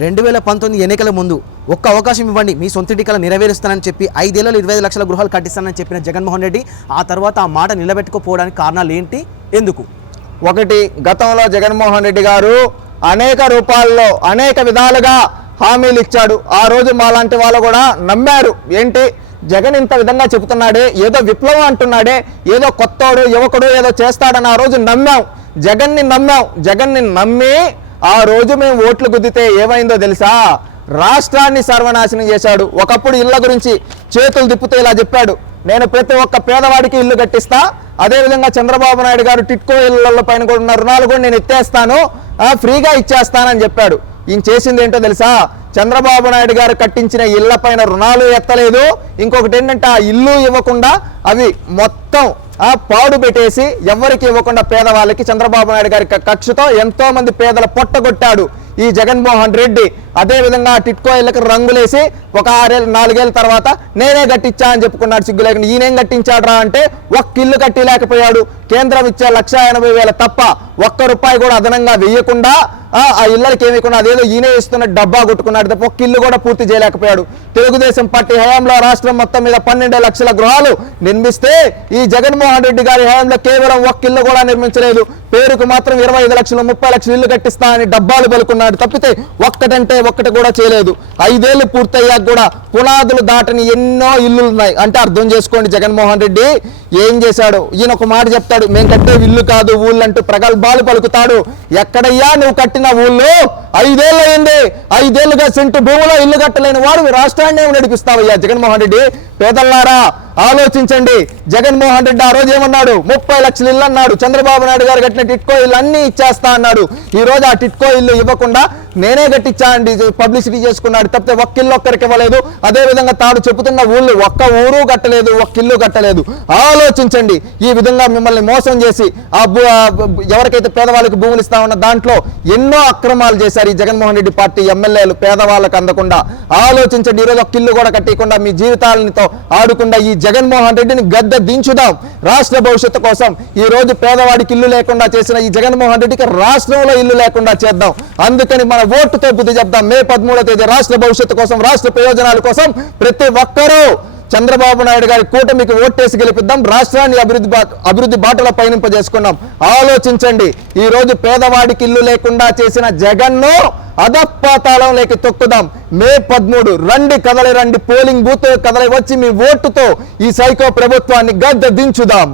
2019 ఎన్నికల ముందు ఒక్క అవకాశం ఇవ్వండి మీ సొంత కల నెరవేరుస్తానని చెప్పి 5 ఏళ్లలో 25 లక్షల గృహాలు కట్టిస్తానని చెప్పిన జగన్మోహన్ రెడ్డి ఆ తర్వాత ఆ మాట నిలబెట్టుకోపోవడానికి కారణాలు ఏంటి, ఎందుకు? ఒకటి, గతంలో జగన్మోహన్ రెడ్డి గారు అనేక రూపాల్లో అనేక విధాలుగా హామీలు ఇచ్చాడు. ఆ రోజు మాలాంటి వాళ్ళు కూడా నమ్మారు. ఏంటి, జగన్ ఇంత విధంగా చెబుతున్నాడే, ఏదో విప్లవం అంటున్నాడే, ఏదో కొత్తోడు యువకుడు ఏదో చేస్తాడని ఆ రోజు నమ్మాం. జగన్ని నమ్మి ఆ రోజు మేము ఓట్లు గుద్దితే ఏమైందో తెలుసా? రాష్ట్రాన్ని సర్వనాశనం చేశాడు. ఒకప్పుడు ఇళ్ల గురించి చేతులు తిప్పుతూ ఇలా చెప్పాడు, నేను ప్రతి ఒక్క పేదవాడికి ఇల్లు కట్టిస్తా, అదేవిధంగా చంద్రబాబు నాయుడు గారు టిట్కో ఇళ్ల పైన కూడా ఉన్న రుణాలు కూడా నేను ఎత్తేస్తాను, ఫ్రీగా ఇచ్చేస్తానని చెప్పాడు. ఈయన చేసింది ఏంటో తెలుసా? చంద్రబాబు నాయుడు గారు కట్టించిన ఇళ్ల పైన రుణాలు ఎత్తలేదు. ఇంకొకటి ఏంటంటే ఆ ఇల్లు ఇవ్వకుండా అవి మొత్తం పాడు పెట్టేసి ఎవరికి ఇవ్వకుండా పేదవాళ్ళకి చంద్రబాబు నాయుడు గారి కక్షతో ఎంతో మంది పేదల పొట్టగొట్టాడు ఈ జగన్మోహన్ రెడ్డి. అదేవిధంగా టిట్కో ఇళ్ళకి రంగులేసి ఒక 4 ఏళ్ళ తర్వాత నేనే కట్టించా అని చెప్పుకున్నాడు. సిగ్గు లేకుండా ఈయనేం కట్టించాడ్రా అంటే ఒక్క ఇల్లు కట్టిలేకపోయాడు. కేంద్రం ఇచ్చే 1,80,000 తప్ప ఒక్క రూపాయి కూడా అదనంగా వేయకుండా ఆ ఇళ్ళకి ఏమికుండా అదేదో ఈయనే ఇస్తున్న డబ్బా కొట్టుకున్నాడు తప్ప ఒక్క ఇల్లు కూడా పూర్తి చేయలేకపోయాడు. తెలుగుదేశం పార్టీ హయాంలో రాష్ట్రం మొత్తం మీద 12 లక్షల గృహాలు నిర్మిస్తే ఈ జగన్మోహన్ రెడ్డి గారి హయాంలో కేవలం ఒక్క ఇల్లు కూడా నిర్మించలేదు. పేరుకు మాత్రం 25 లక్షలు 30 లక్షలు ఇల్లు కట్టిస్తా అని డబ్బాలు పలుకున్నాడు తప్పితే ఒక్కటి కూడా చేయలేదు. 5 ఏళ్ళు పూర్తయ్యాక కూడా పునాదులు దాటని ఎన్నో ఇల్లులు ఉన్నాయి. అంటే అర్థం చేసుకోండి, జగన్మోహన్ రెడ్డి ఏం చేశాడు. ఈయన ఒక మాట చెప్తాడు, మేము కట్టే ఇల్లు కాదు ఊళ్ళు అంటూ ప్రగల్భాలు పలుకుతాడు. ఎక్కడయ్యా నువ్వు కట్టిన ఊళ్ళు? 5 ఏళ్ళు అయింది. 5 ఏళ్ళుగా సెంటు భూమిలో ఇల్లు కట్టలేని వాడు రాష్ట్రాన్ని నడిపిస్తావయ్యా జగన్మోహన్ రెడ్డి. పేదల్లారా ఆలోచించండి. జగన్మోహన్ రెడ్డి ఆ రోజు ఏమన్నాడు? 30 లక్షల ఇల్లు అన్నాడు. చంద్రబాబు నాయుడు గారు కట్టిన టిట్కో ఇల్లు అన్ని ఇచ్చేస్తా అన్నాడు. ఈ రోజు ఆ టిట్కో ఇల్లు ఇవ్వకుండా నేనే కట్టించా అండి పబ్లిసిటీ చేసుకున్నాడు తప్పితే ఒక్క ఇల్లు ఒక్కరికి ఇవ్వలేదు. అదేవిధంగా తాను చెబుతున్న ఊళ్ళు ఒక్క ఊరు కట్టలేదు, ఒక్క ఇల్లు కట్టలేదు. ఆలోచించండి. ఈ విధంగా మిమ్మల్ని మోసం చేసి ఎవరికైతే పేదవాళ్ళకి భూములు ఇస్తా ఉన్న దాంట్లో ఎన్నో అక్రమాలు చేశారు ఈ జగన్మోహన్ రెడ్డి పార్టీ ఎమ్మెల్యేలు పేదవాళ్ళకు అందకుండా. ఆలోచించండి. ఈరోజు ఒక్క ఇల్లు కూడా కట్టకుండా మీ జీవితాలతో ఆడుకుండా ఈ జగన్మోహన్ రెడ్డిని గద్దె దించుదాం రాష్ట్ర భవిష్యత్తు కోసం. ఈ రోజు పేదవాడికి ఇల్లు లేకుండా చేసిన ఈ జగన్మోహన్ రెడ్డికి రాష్ట్రంలో ఇల్లు లేకుండా చేద్దాం. అందుకని మన ఓటుతో బుద్ధి చెప్దాం. మే 13వ తేదీ రాష్ట్ర భవిష్యత్తు కోసం, రాష్ట్ర ప్రయోజనాల కోసం ప్రతి ఒక్కరూ చంద్రబాబు నాయుడు గారి కూటమికి ఓటేసి గెలిపిద్దాం. రాష్ట్రాన్ని అభివృద్ధి బాటలో పయనింపజేసుకున్నాం. ఆలోచించండి. ఈ రోజు పేదవాడికి ఇల్లు లేకుండా చేసిన జగన్ను అధపాతాళంలోకి తొక్కుదాం. మే 13 రండి, కదలి రండి, పోలింగ్ బూత్ కదలి వచ్చి మీ ఓటుతో ఈ సైకో ప్రభుత్వాన్ని గద్దె దించుదాం.